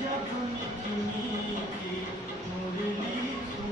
जब मीठी मीठी मुरली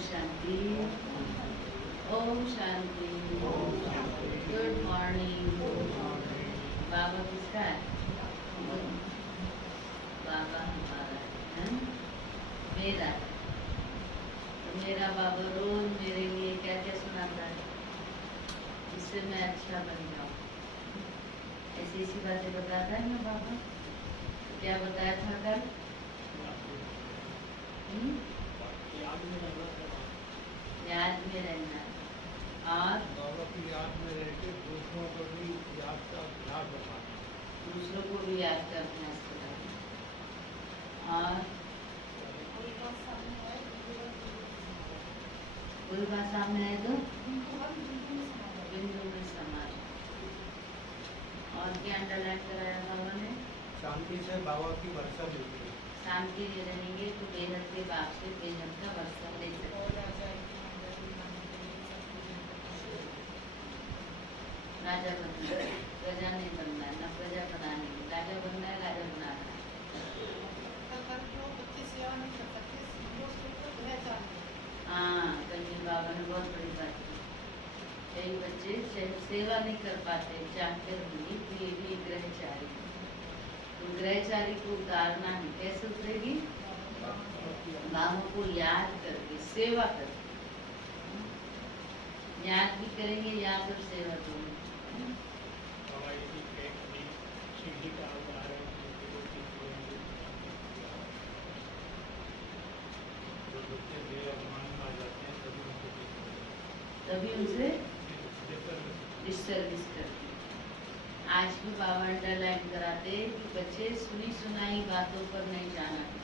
शांति। ओम शांति। Good morning. बाबा किसका है? बाबा हमारा है, मेरा। तो मेरा बाबा रोज मेरे लिए क्या क्या सुनाता है जिससे मैं अच्छा बन जाऊँ। ऐसी ऐसी बातें बताता है ना बाबा। क्या बताया था कल? याद में रहना और बाबा की याद में रह के दूसरों को भी याद का अभ्यास बताना। दूसरों को भी याद का अभ्यास कराना। और कोई बात सामने है तो बिंदु में समा। और क्या अंडरलाइन कराया बाबा ने? शांति से बाबा की वर्षा मिलती है। शांति में रहेंगे तो बेहद के बाप से बेहद का वर्षा ले सकते। राजा बनना है, प्रजा नहीं बनना है, न प्रजा बनानी है। राजा बनना है, राजा बनाना है। हाँ, कल बाबा ने बहुत बड़ी बात की। कई बच्चे सेवा नहीं कर पाते, चाहते रहेंगे कि ये भी ग्रहचारी। तो ग्रहचारी को उतारना है। कैसे उतरेगी? बाबा को याद करके, सेवा करके। याद भी करेंगे, याद और सेवा दोनों। तभी उनसे डिस्टर्बिस करते। आज भी बाबा अंडरलाइन कराते कि बच्चे सुनी सुनाई बातों पर नहीं जाना है,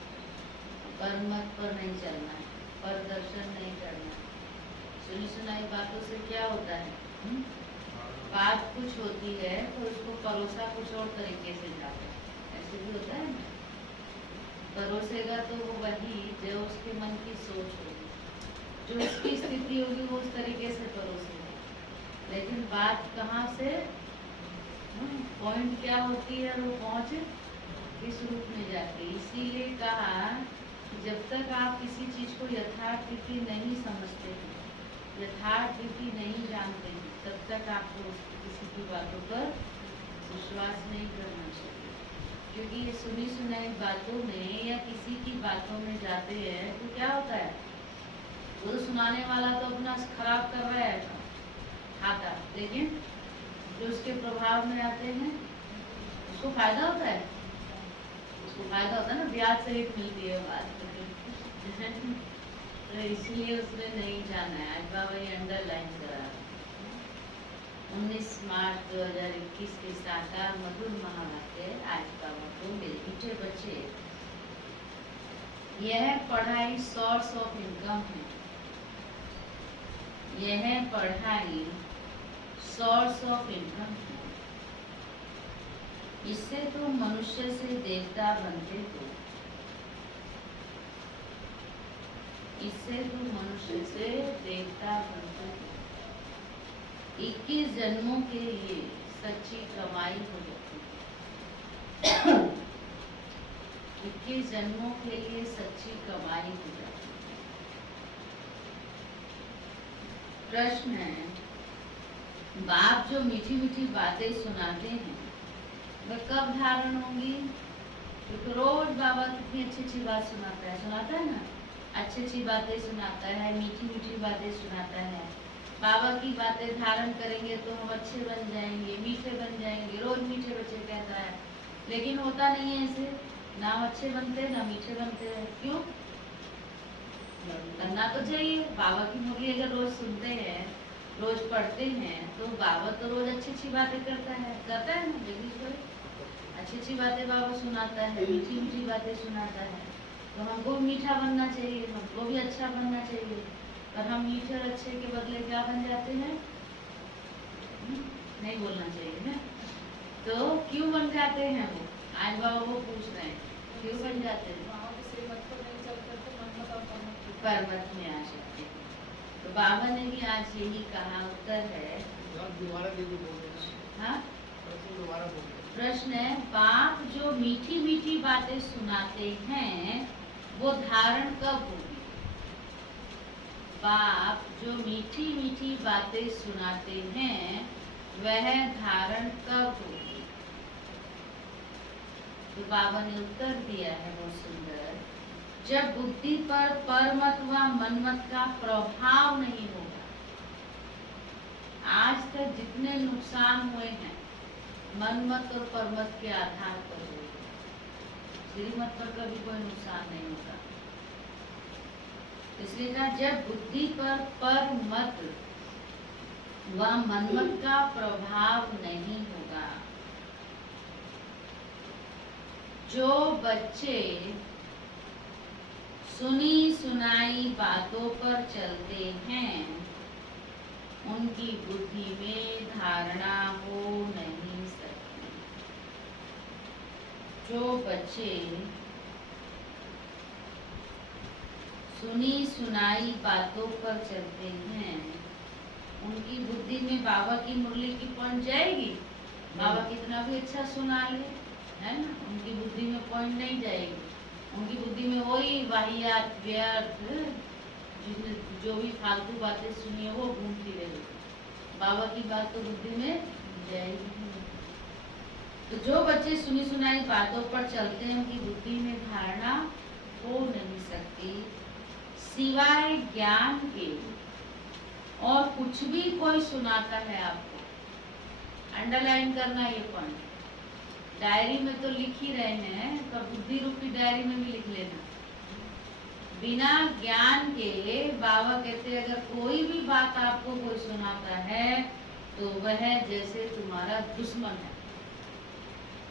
परमत पर नहीं चलना है, प्रदर्शन नहीं करना है। सुनी सुनाई बातों से क्या होता है? बात कुछ होती है तो उसको परोसा कुछ और तरीके से जाता है। ऐसे भी होता है ना। परोसेगा तो वो वही जो उसके मन की सोच होगी, जो उसकी स्थिति होगी, वो उस तरीके से परोसेगा। लेकिन बात कहाँ से, पॉइंट क्या होती है और वो पहुँच किस रूप में जाती है। इसीलिए कहा कि जब तक आप किसी चीज को यथार्थ रीति नहीं समझते हैं, यथार्थ रीति नहीं जानते हैं, तब तक आपको किसी की बातों पर विश्वास नहीं करना चाहिए। क्योंकि ये सुनी सुनाई बातों में या किसी की बातों में जाते हैं तो क्या होता है? वो तो सुनाने वाला तो अपना खराब कर रहा है खाता, लेकिन जो उसके प्रभाव में आते हैं उसको फायदा होता है। उसको फायदा होता है ना, ब्याज सहित मिलती है बात। तो इसलिए उसमें नहीं जाना है। आज बाबा ये अंडरलाइन करा 19 मार्च 2021 के साकार मधुर महावाक्य। आज बाबा को मेरे मीठे बच्चे, यह पढ़ाई सोर्स ऑफ इनकम है। यह पढ़ाई सोर्स ऑफ इनकम है। इससे तो मनुष्य से देवता बनते हो, इससे तो मनुष्य से देवता बनते हो। 21 जन्मों के लिए सच्ची कमाई हो जाती है। 21 जन्मों के लिए सच्ची कमाई हो जाती है। प्रश्न है, बाप जो मीठी मीठी बातें सुनाते हैं वह कब धारण होंगी? क्योंकि रोज बाबा कितनी अच्छी अच्छी बात सुनाता है ना। अच्छी अच्छी बातें सुनाता है, मीठी मीठी बातें सुनाता है। बाबा की बातें धारण करेंगे तो हम अच्छे बन जाएंगे, मीठे बन जाएंगे। रोज मीठे बच्चे कहता है, लेकिन होता नहीं है ऐसे। ना अच्छे बनते ना मीठे बनते हैं। क्यों? करना तो चाहिए। बाबा की मुरली अगर रोज सुनते हैं, रोज पढ़ते हैं, तो बाबा तो रोज अच्छी अच्छी बातें करता है ना जगदीश्वर। अच्छी अच्छी बातें बाबा सुनाता है, मीठी मीठी बातें सुनाता है। तो हमको मीठा बनना चाहिए, हमको भी अच्छा बनना चाहिए। पर हम मीठे और अच्छे के बदले क्या बन जाते हैं? नहीं बोलना चाहिए ना। तो क्यों बन जाते हैं वो? आज बाबा वो पूछ रहे हैं, क्यों बन जाते हैं? पर्वत में आ सकते हैं। तो बाबा ने भी आज यही कहा। उत्तर है, हाँ, प्रश्न है, बाप जो मीठी मीठी बातें सुनाते हैं वो धारण कब होगी? बाप जो मीठी मीठी बातें सुनाते हैं वह धारण कब होगी? तो बाबा ने उत्तर दिया है बहुत सुंदर, जब बुद्धि पर परमत व मनमत का प्रभाव नहीं होगा। आज तक जितने नुकसान हुए हैं मनमत और परमत के आधार पर हुए, श्रीमत पर कभी कोई नुकसान नहीं होगा। इसलिए कहा जब बुद्धि पर परमत व मनमत का प्रभाव नहीं होगा। जो बच्चे सुनी सुनाई बातों पर चलते हैं उनकी बुद्धि में धारणा हो नहीं सकती। जो बच्चे सुनी सुनाई बातों पर चलते हैं उनकी बुद्धि में बाबा की मुरली की पहुंच जाएगी। बाबा कितना भी अच्छा सुना ले, है ना, उनकी बुद्धि में पहुंच नहीं जाएगी। उनकी बुद्धि में वही वाहियात व्यर्थ जिसने जो भी फालतू बातें सुनी है वो घूमती रहेगी। बाबा की बात तो बुद्धि में जाएगी। तो जो बच्चे सुनी सुनाई बातों पर चलते हैं उनकी बुद्धि में धारणा हो नहीं सकती सिवाय ज्ञान के। और कुछ भी कोई सुनाता है आपको, अंडरलाइन करना ये पॉइंट, डायरी में तो लिख ही रहे हैं पर बुद्धि रूपी डायरी में भी लिख लेना। बिना ज्ञान के बाबा कहते हैं अगर कोई भी बात आपको कोई सुनाता है तो वह जैसे तुम्हारा दुश्मन है।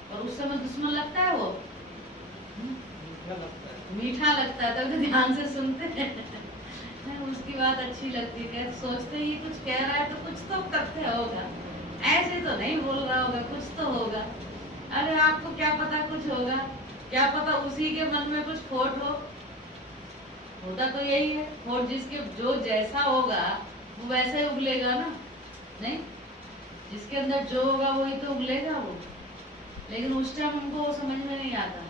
और उस समय दुश्मन लगता है वो मीठा लगता है, तो ध्यान से सुनते हैं उसकी बात अच्छी लगती है, सोचते ही कुछ कह रहा है तो कुछ तो तथ्य होगा, ऐसे तो नहीं बोल रहा होगा, कुछ तो होगा। अरे आपको क्या पता कुछ होगा, क्या पता उसी के मन में कुछ खोट हो। होता तो यही है, खोट जिसके जो जैसा होगा वो वैसे ही उगलेगा ना, नहीं जिसके अंदर जो होगा वही तो उगलेगा वो। लेकिन उस टाइम हमको वो समझ में नहीं आता।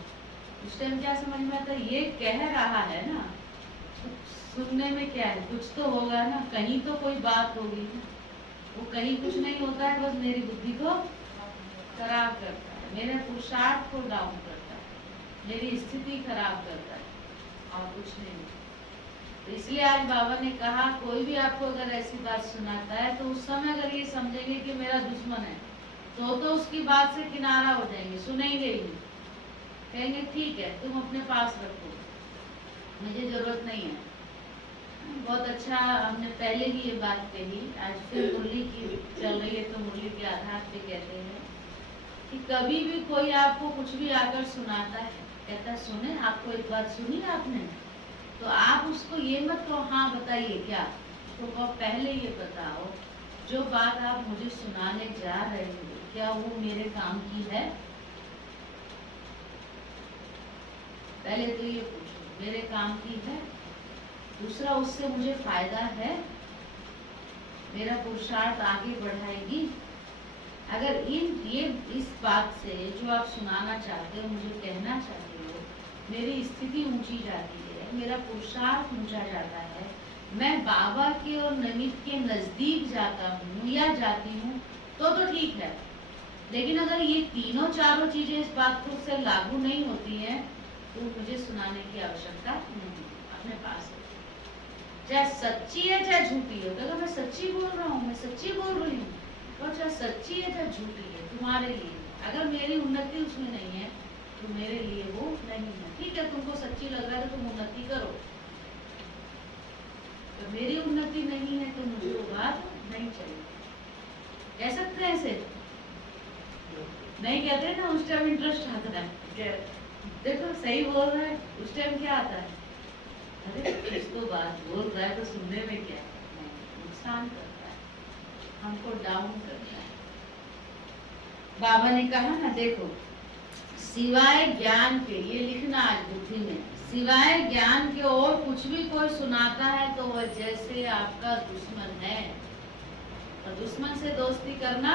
उस टाइम क्या समझ में आता, ये कह रहा है ना, सुनने में क्या है, कुछ तो होगा ना, कहीं तो कोई बात होगी ना। वो कहीं कुछ नहीं होता है, बस मेरी बुद्धि को खराब करता है, मेरे पुरुषार्थ को डाउन करता है, मेरी स्थिति खराब करता है और कुछ नहीं। तो इसलिए आज बाबा ने कहा कोई भी आपको अगर ऐसी बात सुनाता है तो उस समय अगर ये समझेंगे कि मेरा दुश्मन है तो उसकी बात से किनारा हो जाएंगे, सुनेंगे ही नहीं, कहेंगे ठीक है तुम अपने पास रखो, मुझे जरूरत नहीं है। बहुत अच्छा, हमने पहले भी ये बात कही, आज फिर मुरली की चल रही है तो मुरली के आधार पे कहते हैं कि कभी भी कोई आपको कुछ भी आकर सुनाता है, कहता है सुने, आपको एक बात सुनी आपने, तो आप उसको ये मत कहो हाँ बताइए क्या, तो पहले ये बताओ जो बात आप मुझे सुनाने जा रहे हो क्या वो मेरे काम की है। पहले तो ये पूछो मेरे काम की है, दूसरा उससे मुझे फायदा है, मेरा पुरुषार्थ आगे बढ़ाएगी। अगर इस बात से जो आप सुनाना चाहते हो, मुझे कहना चाहते हो, मेरी स्थिति ऊंची जाती है, मेरा पुरुषार्थ ऊंचा जाता है, मैं बाबा के और नमित के नजदीक जाता हूँ या जाती हूँ तो ठीक है। लेकिन अगर ये तीनों चारों चीजें इस बात को से लागू नहीं होती हैं तो मुझे सुनाने की आवश्यकता नहीं, अपने पास है। चाहे सच्ची है चाहे झूठी है, तो मैं सच्ची बोल रहा हूँ, मैं सच्ची बोल रही हूँ, और चाहे सच्ची है चाहे झूठी है, तुम्हारे लिए अगर मेरी उन्नति उसमें नहीं है तो मेरे लिए वो नहीं है। ठीक है, तुमको सच्ची लग रहा है तो तुम उन्नति करो, तो मेरी उन्नति नहीं है तो मुझे वो बात नहीं चाहिए। कह सकते हैं ऐसे नहीं कहते ना, उस टाइम इंटरेस्ट आता है, देखो सही बोल रहा है, उस टाइम क्या आता है, अरे कुछ तो बात बोल रहा है तो सुनने में क्या है, नुकसान करता है, हमको डाउन करता है। बाबा ने कहा ना, देखो सिवाय ज्ञान के, ये लिखना आज बुद्धि में, सिवाय ज्ञान के और कुछ भी कोई सुनाता है तो वह जैसे आपका दुश्मन है। और दुश्मन से दोस्ती करना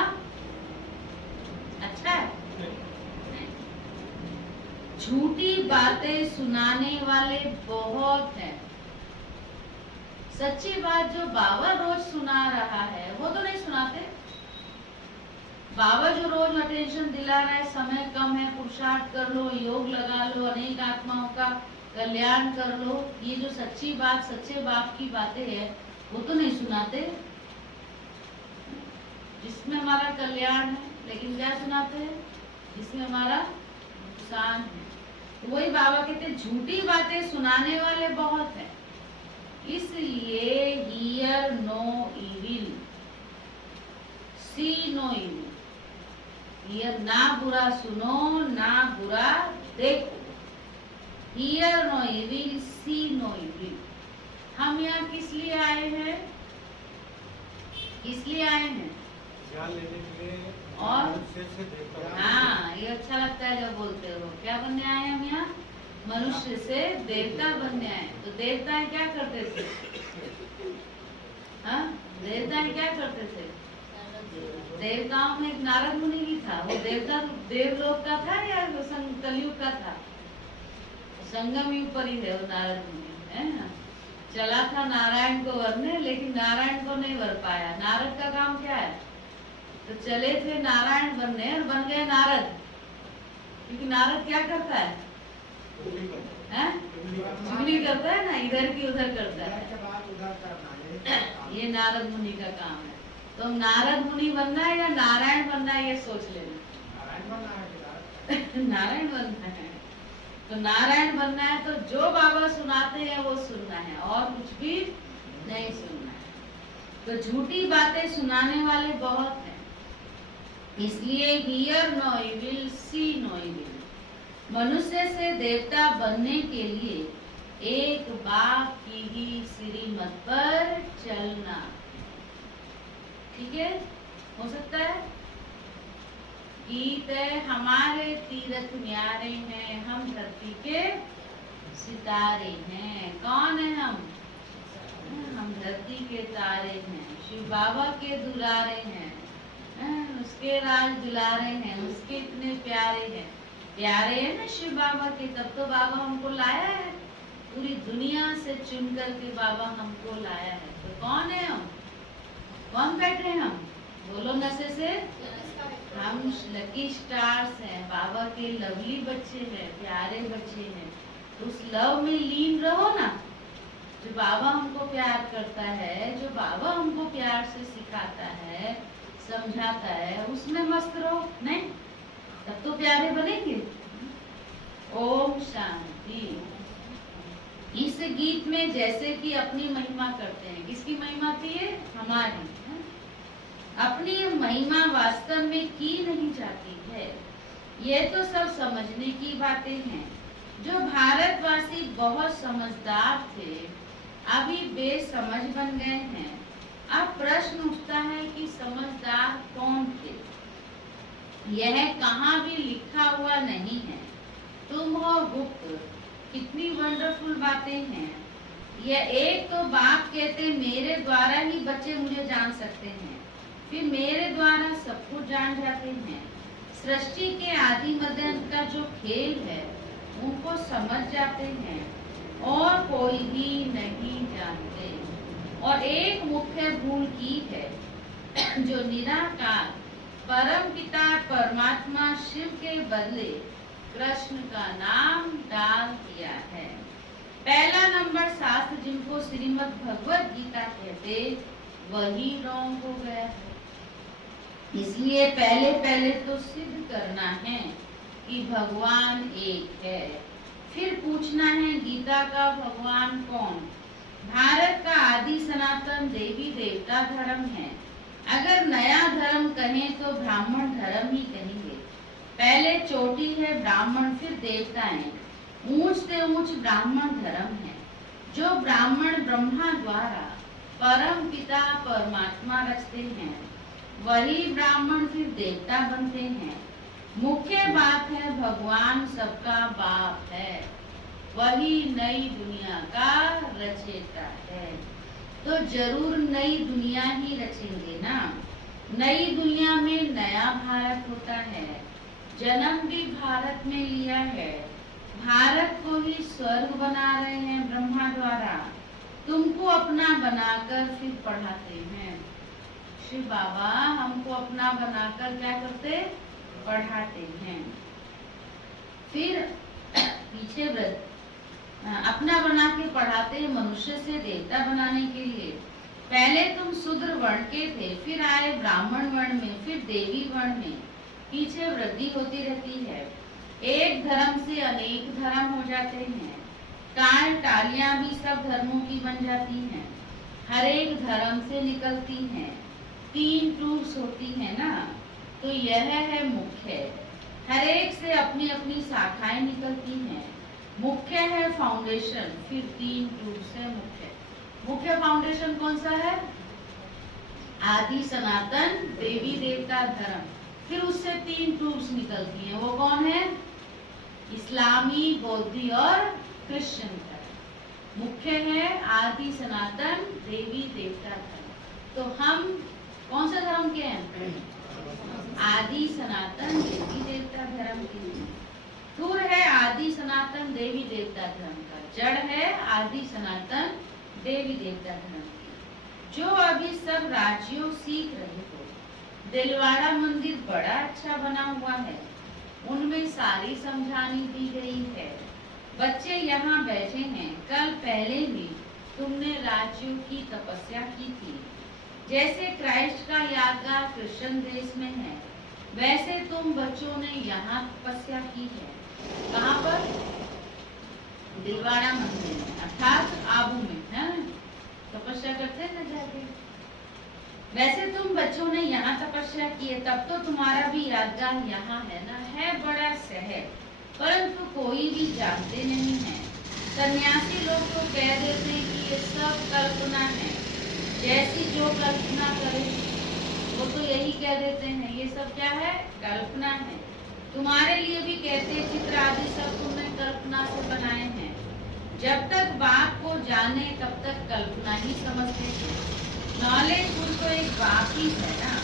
अच्छा है? झूठी बातें सुनाने वाले बहुत हैं, सच्ची बात जो बाबा रोज सुना रहा है वो तो नहीं सुनाते। बाबा जो रोज अटेंशन दिला रहा है, समय कम है, पुरुषार्थ कर लो, योग लगा लो, अनेक आत्माओं का कल्याण कर लो, ये जो सच्ची बात, सच्चे बाप की बातें हैं वो तो नहीं सुनाते, जिसमें हमारा कल्याण है। लेकिन क्या सुनाते हैं? जिसमें हमारा नुकसान है। वही बाबा कहते हैं झूठी बातें सुनाने वाले बहुत हैं, इसलिए hear no evil, see no evil. Hear ना बुरा सुनो, ना बुरा देखो। Hear no evil, see no evil. हम यहाँ किस लिए आए हैं? किस लिए आए हैं? ज्ञान लेने के लिए और मनुष्य से देवता। हाँ, ये अच्छा लगता है जब बोलते हो। क्या बनने आए हम यहाँ? मनुष्य से देवता बनने आए। तो देवताएं क्या करते थे? हाँ, देवताएं क्या करते थे? देवताओं में एक नारद मुनि भी था। वो देवता देवलोक का था या कलयुग का था? संगम युग पर ही है वो नारद मुनि, है ना। चला था नारायण को वरने, लेकिन नारायण को नहीं वर पाया। नारद का काम क्या है? तो चले थे नारायण बनने और बन गए नारद। क्योंकि नारद क्या करता है? चुगली करता है ना, इधर की उधर करता है। ये नारद मुनि का काम है। तो नारद मुनि बनना है या नारायण बनना है, ये सोच लेना। नारायण बनना है। तो नारायण बनना है तो जो बाबा सुनाते हैं वो सुनना है, और कुछ भी नहीं सुनना है। तो झूठी बातें सुनाने वाले बहुत हैं, इसलिए hear no evil, see no evil. मनुष्य से देवता बनने के लिए एक बाप की ही श्रीमत पर चलना। ठीक है, हो सकता है। गीत है हमारे तीरथ न्यारे हैं, हम धरती के सितारे हैं। कौन है हम? हम धरती के तारे हैं, शिव बाबा के दुलारे हैं, उसके राज दुलारे हैं, उसके इतने प्यारे हैं। प्यारे हैं ना शिव बाबा के, तब तो बाबा हमको लाया है। पूरी दुनिया से चुन कर के बाबा हमको लाया है। तो कौन है हम? कौन बैठे हैं हम? बोलो नशे से। हम लकी स्टार्स हैं, बाबा के लवली बच्चे हैं, प्यारे बच्चे हैं। तो उस लव में लीन रहो ना। जो बाबा हमको प्यार करता है, जो बाबा हमको प्यार से सिखाता है, समझाता है, उसमें मस्त रहो। नहीं तब तो प्यारे बनेंगे। ओम शांति। इस गीत में जैसे कि अपनी महिमा करते हैं। किसकी महिमा थी ये? हमारी। अपनी महिमा वास्तव में की नहीं जाती है। ये तो सब समझने की बातें हैं। जो भारतवासी बहुत समझदार थे, अभी बेसमझ बन गए हैं। अब प्रश्न उठता है कि समझदार कौन थे? यह कहाँ भी लिखा हुआ नहीं है। तुम हो गुप्त। कितनी वंडरफुल बातें हैं। यह एक तो बाप कहते मेरे द्वारा ही बच्चे मुझे जान सकते हैं, फिर मेरे द्वारा सब कुछ जान जाते हैं। सृष्टि के आदि मध्य का जो खेल है उनको समझ जाते हैं, और कोई भी नहीं जानते। और एक मुख्य भूल की है जो निराकार परम पिता परमात्मा शिव के बदले कृष्ण का नाम डाल दिया है। पहला नंबर शास्त्र जिनको श्रीमद् भगवत गीता कहते, वही रॉन्ग हो गया है। इसलिए पहले पहले तो सिद्ध करना है कि भगवान एक है, फिर पूछना है गीता का भगवान कौन। भारत का आदि सनातन देवी देवता धर्म है। अगर नया धर्म कहें तो ब्राह्मण धर्म ही कहेंगे। पहले चोटी है ब्राह्मण, फिर देवताएं। ऊंच से ऊंच ब्राह्मण धर्म है। जो ब्राह्मण ब्रह्मा द्वारा परम पिता परमात्मा रचते हैं, वही ब्राह्मण फिर देवता बनते हैं। मुख्य बात है भगवान सबका बाप है, वही नई दुनिया का रचयिता है। तो जरूर नई दुनिया ही रचेंगे ना। नई दुनिया में नया भारत होता है। जन्म भी भारत में लिया है। भारत को ही स्वर्ग बना रहे हैं ब्रह्मा द्वारा। तुमको अपना बनाकर फिर पढ़ाते हैं। शिव बाबा हमको अपना बनाकर क्या करते, पढ़ाते हैं। फिर पीछे व्रत अपना बना के पढ़ाते हैं मनुष्य से देवता बनाने के लिए। पहले तुम शूद्र वर्ण के थे, फिर आए ब्राह्मण वर्ण में, फिर देवी वर्ण में। पीछे वृद्धि होती रहती है। एक धर्म से अनेक धर्म हो जाते हैं। टाल टालियां भी सब धर्मों की बन जाती हैं। हर एक धर्म से निकलती हैं। 3 टूब्स होती है ना, तो यह है मुख्य। हर एक से अपनी अपनी शाखाएं निकलती हैं। मुख्य है फाउंडेशन, फिर 3 टूब्स है मुख्य। मुख्य फाउंडेशन कौन सा है? आदि सनातन देवी देवता धर्म। फिर उससे 3 टूब्स निकलती हैं। वो कौन है? इस्लामी, बौद्धी और क्रिश्चियन धर्म। मुख्य है आदि सनातन देवी देवता धर्म। तो हम कौन सा धर्म के हैं? आदि सनातन देवी देवता धर्म के हैं। धुर है आदि सनातन देवी देवता धर्म का, जड़ है आदि सनातन देवी देवता धर्म की। जो अभी सब राज्यों सीख रहे हो, दिलवाड़ा मंदिर बड़ा अच्छा बना हुआ है, उनमें सारी समझानी दी गई है। बच्चे यहाँ बैठे हैं। कल पहले भी तुमने राज्यों की तपस्या की थी। जैसे क्राइस्ट का यादगार क्रिश्चियन देश में है, वैसे तुम बच्चों ने यहाँ तपस्या की है। कहाँ पर? दिलवाड़ा मंदिर में, अर्थात आबू में, है ना? तपस्या करते हैं ना जाके। वैसे तुम बच्चों ने यहाँ तपस्या की है, तब तो तुम्हारा भी यादगार यहाँ है ना। है बड़ा शहर, परंतु कोई भी जानते नहीं है। सन्यासी लोग तो कह देते हैं कि ये सब कल्पना है। जैसी जो कल्पना करे वो तो यही कह देते हैं, ये सब क्या है? कल्पना है। तुम्हारे लिए भी कहते हैं चित्र आदि सब तुमने कल्पना से बनाए हैं। जब तक बाप को जाने तब तक कल्पना ही समझते थे। नॉलेज तो एक बाप ही है ना,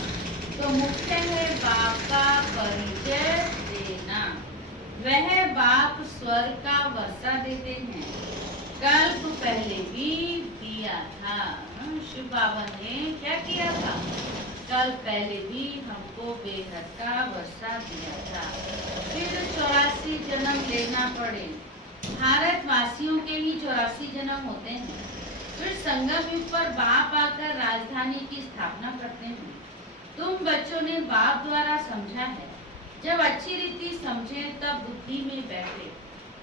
तो मुख्य है बाप का परिचय देना। वह बाप स्वर्ग का वर्षा देते हैं। कल्प पहले भी दिया था। शिव बाबा ने क्या किया था? कल पहले भी हमको बेहद का वर्षा दिया था। फिर 84 जन्म लेना पड़े। भारत वासियों के ही 84 जन्म होते हैं। फिर संगम युग पर बाप आकर राजधानी की स्थापना करते हैं। तुम बच्चों ने बाप द्वारा समझा है। जब अच्छी रीति समझे तब बुद्धि में बैठे,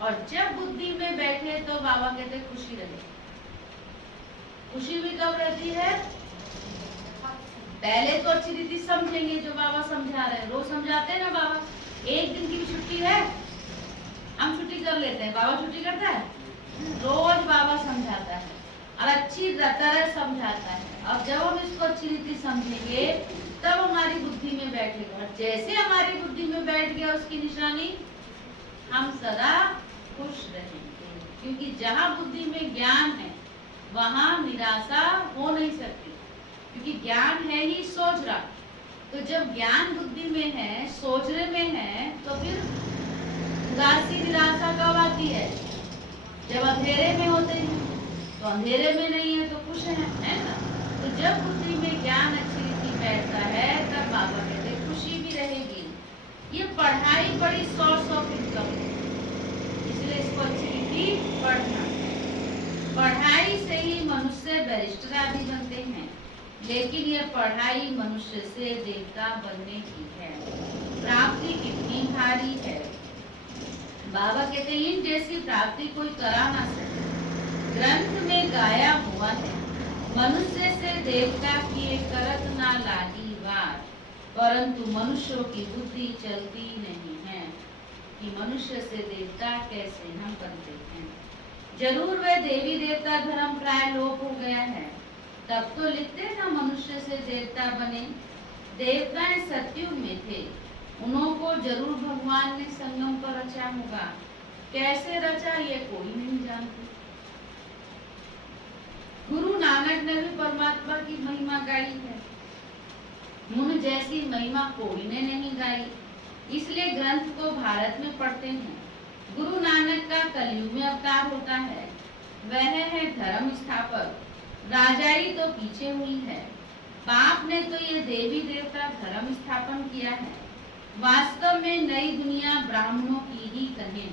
और जब बुद्धि में बैठे तो बाबा कहते खुशी रहे। खुशी भी कब रहती है? पहले तो अच्छी रीति समझेंगे जो बाबा समझा रहे हैं। रोज समझाते हैं ना बाबा। एक दिन की भी छुट्टी है, हम छुट्टी कर लेते हैं, बाबा छुट्टी करता है? रोज बाबा समझाता है और अच्छी तरह समझाता है। अब जब हम इसको अच्छी रीति समझेंगे तब हमारी बुद्धि में बैठेगा। और जैसे हमारी बुद्धि में बैठ गया उसकी निशानी, हम सदा खुश रहेंगे। क्योंकि जहाँ बुद्धि में ज्ञान है वहाँ निराशा हो नहीं सकती, क्योंकि ज्ञान है ही सोच रहा। तो जब ज्ञान बुद्धि में है, सोचने में है, तो फिर उदासी निराशा कब आती है? जब अंधेरे में होते हैं। तो अंधेरे में नहीं है तो खुश है ना। तो जब बुद्धि में ज्ञान अच्छी रीति बैठता है तब बाबा कहते खुशी भी रहेगी। ये पढ़ाई बड़ी सोर्स ऑफ इनकम, इसलिए इसको अच्छी रीति पढ़ना। पढ़ाई से ही मनुष्य बैरिस्टर आदि बनते हैं, लेकिन ये पढ़ाई मनुष्य से देवता बनने की है। प्राप्ति कितनी भारी है। बाबा कहते हैं इन जैसी प्राप्ति कोई करा ना सके। ग्रंथ में गाया हुआ है, मनुष्य से देवता किए करत ना लागी वार। परंतु मनुष्यों की बुद्धि चलती नहीं है कि मनुष्य से देवता कैसे हम बनते हैं। जरूर वह देवी देवता धर्म प्राय लोप हो गया है। तब तो लिखते ना मनुष्य से देवता बने। देवताएं सतयुग में थे, उन्हों को जरूर भगवान ने संगम पर रचा होगा। कैसे रचा ये कोई नहीं जानते। गुरु नानक ने भी परमात्मा की महिमा गाई है, उन जैसी महिमा कोई ने नहीं गाई। इसलिए ग्रंथ को भारत में पढ़ते हैं। गुरु नानक का कलयुग में अवतार होता है। वह है धर्म स्थापक, राजाई तो पीछे हुई है। बाप ने तो ये देवी देवता धर्म स्थापन किया है। वास्तव में नई दुनिया ब्राह्मणों की ही कहें।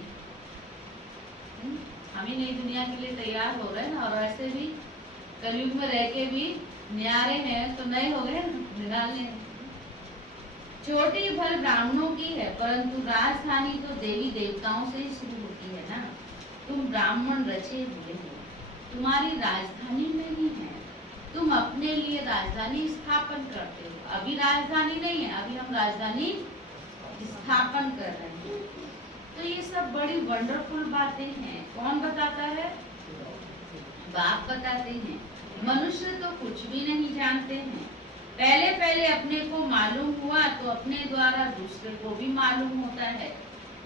हम ही नई दुनिया के लिए तैयार हो रहे हैं ना, और ऐसे भी कलयुग में रह के भी न्यारे हैं तो नए हो गए निराले। चोटी भर ब्राह्मणों की है, परंतु राजधानी तो देवी देवताओं से ही शुरू होती है ना। तुम ब्राह्मण रचे हुए हो, तुम्हारी राजधानी नहीं है। तुम अपने लिए राजधानी स्थापन करते हो। अभी राजधानी नहीं है, अभी हम राजधानी स्थापन कर रहे हैं। तो ये सब बड़ी वंडरफुल बातें हैं। कौन बताता है? बाप बताते हैं। मनुष्य तो कुछ भी नहीं जानते हैं। पहले पहले अपने को मालूम हुआ तो अपने द्वारा दूसरे को भी मालूम होता है।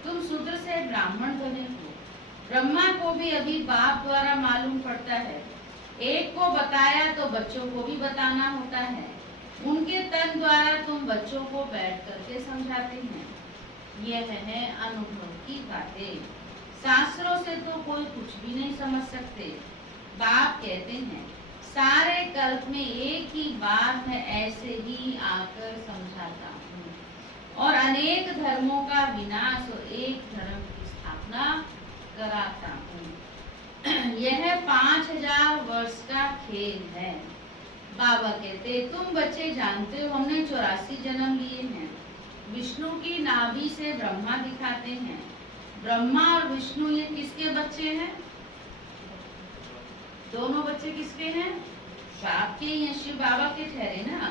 तुम शूद्र से ब्राह्मण बने हो। ब्रह्मा को भी अभी बाप द्वारा मालूम पड़ता है। एक को बताया तो बच्चों को भी बताना होता है। उनके तन द्वारा तुम बच्चों को बैठ करके समझाते हैं। यह है अनुभव की बातें। शास्त्रों से तो कोई कुछ भी नहीं समझ सकते। बाप कहते हैं सारे कल्प में एक ही बार मैं ऐसे ही आकर समझाता हूँ, और अनेक धर्मों का विनाश और एक धर्म की स्थापना कराता हूँ। यह 5000 वर्ष का खेल है। बाबा कहते तुम बच्चे जानते हो हमने 84 जन्म लिए हैं। विष्णु की नाभि से ब्रह्मा दिखाते हैं। ब्रह्मा और विष्णु ये किसके बच्चे हैं? दोनों बच्चे किसके हैं? बाप के या शिव बाबा के ठहरे ना।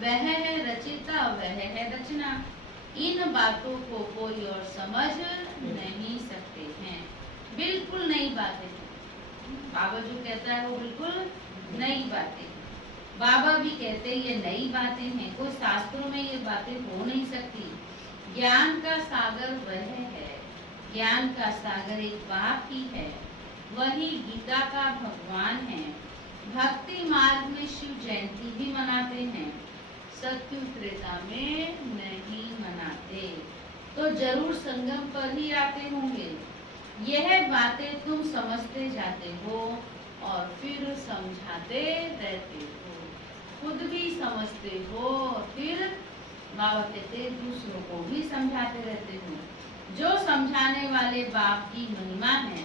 वह है रचिता, वह है रचना। इन बातों को कोई और समझ नहीं सकते हैं। बिल्कुल नई बातें हैं। बाबा जो कहता है वो बिल्कुल नई बातें। बाबा भी कहते हैं ये नई बातें हैं, कोई शास्त्रों में ये बातें हो नहीं सकती। ज्ञान का सागर वह है। ज्ञान का सागर एक बाप ही है। वही गीता का भगवान है। भक्ति मार्ग में शिव जयंती भी मनाते हैं, सत्युग त्रेता में नहीं मनाते। तो जरूर संगम पर ही आते होंगे। यह बातें तुम समझते जाते हो और फिर समझाते रहते हो। खुद भी समझते हो और फिर बाबा कहते दूसरों को भी समझाते रहते हो। जो समझाने वाले बाप की महिमा है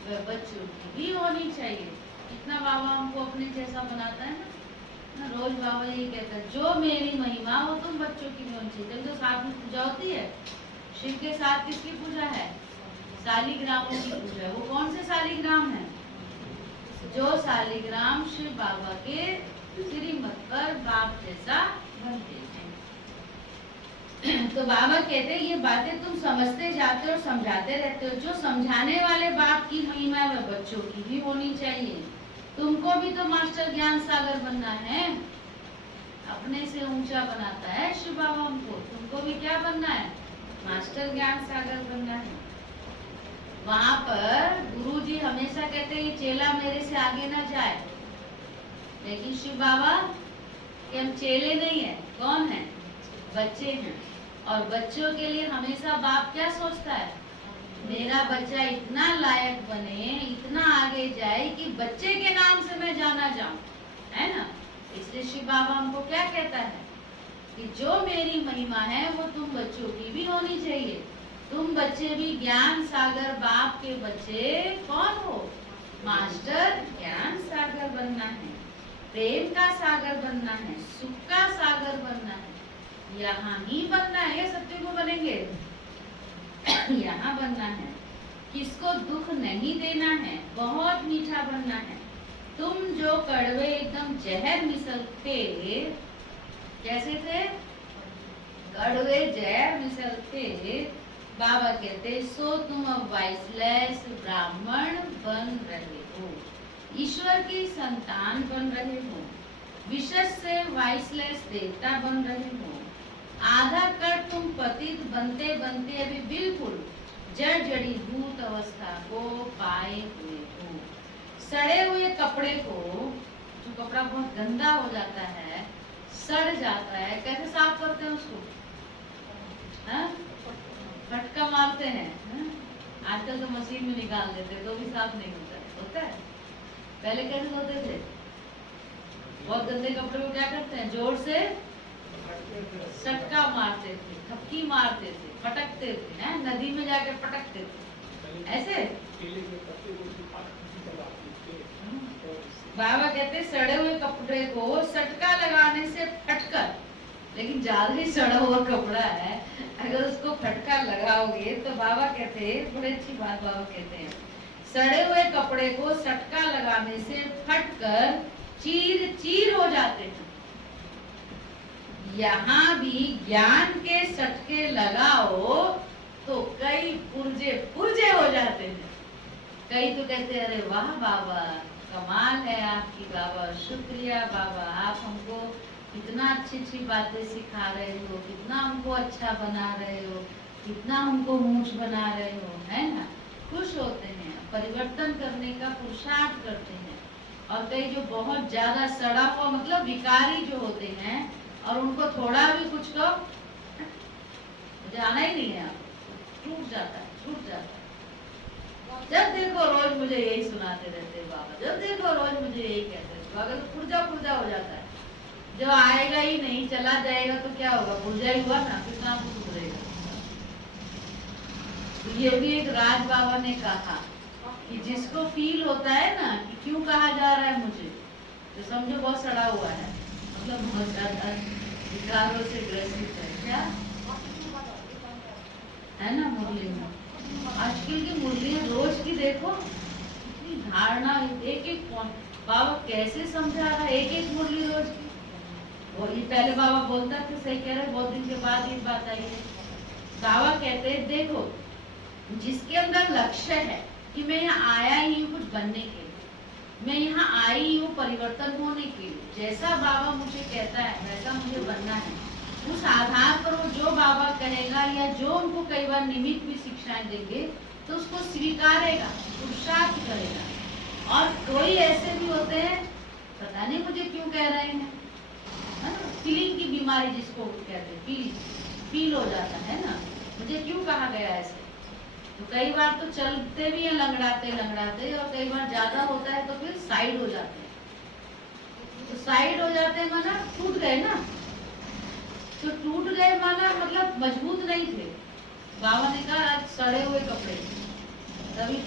वह बच्चों की भी होनी चाहिए। इतना बाबा हमको अपने जैसा बनाता है ना। रोज बाबा यही कहता है जो मेरी महिमा हो तुम बच्चों की भी होनी चाहिए। तो साथ में पूजा होती है। शिव के साथ किसकी पूजा है? शालिग्रामों की पूजा। वो कौन से शालिग्राम है? जो शालिग्राम शिव बाबा के श्रीमत पर बाप जैसा बनते हैं। तो बाबा कहते हैं ये बातें तुम समझते जाते हो और समझाते रहते हो। जो समझाने वाले बाप की महिमा वह बच्चों की भी होनी चाहिए। तुमको भी तो मास्टर ज्ञान सागर बनना है। अपने से ऊंचा बनाता है शिव बाबा हमको। तुमको भी क्या बनना है? मास्टर ज्ञान सागर बनना है। वहाँ पर गुरुजी हमेशा कहते हैं चेला मेरे से आगे ना जाए। लेकिन शिव बाबा कि हम चेले नहीं है, कौन है? बच्चे हैं। और बच्चों के लिए हमेशा बाप क्या सोचता है? मेरा बच्चा इतना लायक बने, इतना आगे जाए कि बच्चे के नाम से मैं जाना जाऊं, है ना। इसलिए शिव बाबा हमको क्या कहता है कि जो मेरी महिमा है वो तुम बच्चों की भी होनी चाहिए। तुम बच्चे भी ज्ञान सागर बाप के बच्चे कौन हो? मास्टर ज्ञान सागर बनना है, प्रेम का सागर बनना है, सुख का सागर बनना है। यहाँ ही बनना है। सत्य को बनेंगे यहाँ बनना है। किसको दुख नहीं देना है, बहुत मीठा बनना है। तुम जो कड़वे एकदम जहर मिसलते कैसे थे? कड़वे जहर मिसलते बाबा कहते सो तुम अब वाइसलेस ब्राह्मण बन रहे हो, ईश्वर की संतान बन रहे हो, विशेष से वाइसलेस देवता बन रहे हो। आधा कर तुम पतित बनते बनते अभी बिल्कुल जड़ जड़ीभूत अवस्था को पाए हुए हो। सड़े हुए कपड़े को, जो कपड़ा बहुत गंदा हो जाता है, सड़ जाता है, कैसे साफ करते हैं उसको? फटका मारते हैं। आजकल तो मशीन में निकाल देते तो भी साफ नहीं होता है। पहले कैसे धोते थे? बहुत गंदे कपड़े को क्या करते हैं, जोर से सटका मारते थे, थपकी मारते थे, पटकते थे, हैं नदी में जाके पटकते थे ऐसे। बाबा कहते सड़े हुए कपड़े को सटका लगाने से फटकर, लेकिन ज्यादा ही सड़ा हुआ कपड़ा है, अगर उसको फटका लगाओगे तो बाबा कहते बड़ी अच्छी बात बाबा कहते हैं, सड़े हुए कपड़े को सटका लगाने से फटकर चीर चीर हो जाते हैं। यहाँ भी ज्ञान के सटके लगाओ तो कई पुर्जे पुर्जे हो जाते हैं। कई तो कहते अरे वाह बाबा, कमाल है आपकी बाबा, शुक्रिया बाबा, आप हमको कितना अच्छी अच्छी बातें सिखा रहे हो, कितना हमको अच्छा बना रहे हो, कितना हमको मूछ बना रहे हो, है ना। खुश होते हैं, परिवर्तन करने का पुरुषार्थ करते हैं। और कई जो बहुत ज्यादा सड़ा हुआ मतलब विकारी जो होते हैं, और उनको थोड़ा भी कुछ कहो जाना ही नहीं है, आपको टूट जाता है, छूट जाता है। जब देखो रोज मुझे यही सुनाते रहते बाबा, जब देखो रोज मुझे यही कहते हैं बाबा, तो पुर्जा पुर्जा हो जाता है। जो आएगा ही नहीं, चला जाएगा तो क्या होगा, पुर्जा ही हुआ ना, कितना कुछ सुधरेगा। तो ये भी एक राज बाबा ने कहा कि जिसको फील होता है ना कि क्यों कहा जा रहा है मुझे, तो समझो बहुत सड़ा हुआ है, मतलब बहुत ज्यादा विकारों से ग्रसित है। क्या है ना मुरली में आजकल की मुरली रोज की देखो, इतनी धारणा, एक एक बाबा कैसे समझा रहा है, एक एक मुरली रोज की। और ये पहले बाबा बोलता थे, सही कह रहे, बहुत दिन के बाद ये बात आई है। बाबा कहते हैं देखो, जिसके अंदर लक्ष्य है कि मैं यहाँ आया ही हूँ कुछ बनने के लिए, मैं यहाँ आई हूँ परिवर्तन होने के लिए, जैसा बाबा मुझे कहता है वैसा मुझे बनना है, उस आधार पर वो जो बाबा कहेगा या जो उनको कई बार निमित्त भी शिक्षाएं देंगे तो उसको स्वीकारेगा, पुरुषार्थ करेगा। और कोई ऐसे भी होते हैं पता नहीं मुझे क्यों कह रहे हैं, फीलिंग की बीमारी जिसको कहते हैं, फील हो जाता है ना, मुझे क्यों कहा गया ऐसे। तो कई बार तो चलते भी हैं लंगड़ाते लंगड़ाते, और कई बार ज्यादा होता है तो फिर साइड हो जाते हैं। तो साइड हो जाते हैं माना टूट गए ना, तो टूट गए माना मतलब मजबूत नहीं थे। बाबा ने कहा आज सड़े हुए कपड़े तभी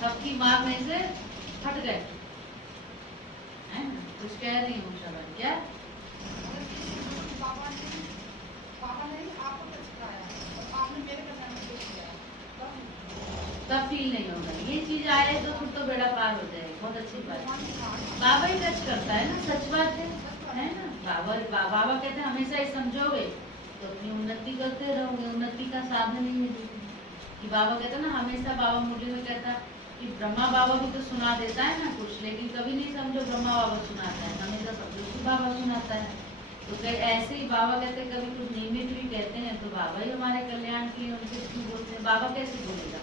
थपकी मारने से फट गए, है ना। कुछ कह रही हूँ शबन, क्या तब फील नहीं होगा, ये चीज आए तो फिर तो बेड़ा पार हो जाएगा। बहुत अच्छी बात, बाबा ही टच करता है ना, सच बात है ना। बाबा कहते हैं हमेशा ही समझोगे तो अपनी उन्नति करते रहोगे, उन्नति का साधन ही मिलेगा। कि बाबा कहते हैं ना, हमेशा बाबा मुरली में कहता कि ब्रह्मा बाबा भी तो सुना देता है ना कुछ, लेकिन कभी नहीं समझो ब्रह्मा बाबा सुनाता है, हमेशा समझो कि बाबा सुनाता है। तो ऐसे ही बाबा कहते हैं कभी कुछ नियमित भी कहते हैं तो बाबा ही हमारे कल्याण के लिए उनसे क्यों बोलते हैं। बाबा कैसे बोलेगा,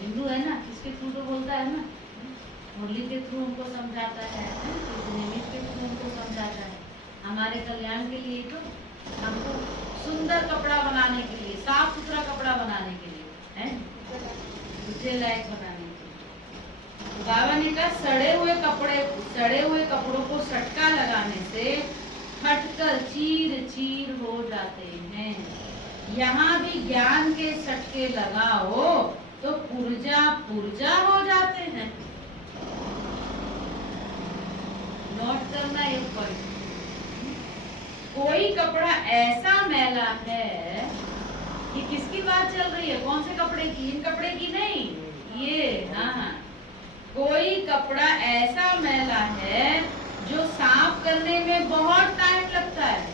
हिंदू है ना, किसके थ्रू तो बोलता है ना, मुरली के थ्रू उनको समझाता है, निमित्त के थ्रू उनको समझाता है, हमारे कल्याण के लिए, तो हमको सुंदर कपड़ा बनाने के लिए, साफ सुथरा कपड़ा बनाने के लिए, है दूसरे लायक बनाने के लिए। तो बाबा ने कहा सड़े हुए कपड़ों को सटका लगाने से फटकर चीर चीर हो जाते हैं। यहाँ भी ज्ञान के सटके लगाओ तो पुर्जा पुर्जा हो जाते हैं। नोट करना एक पॉइंट, कोई कपड़ा ऐसा मैला है कि किसकी बात चल रही है, कौन से कपड़े की, इन कपड़े की नहीं, ये हाँ, कोई कपड़ा ऐसा मैला है जो साफ करने में बहुत टाइम लगता है।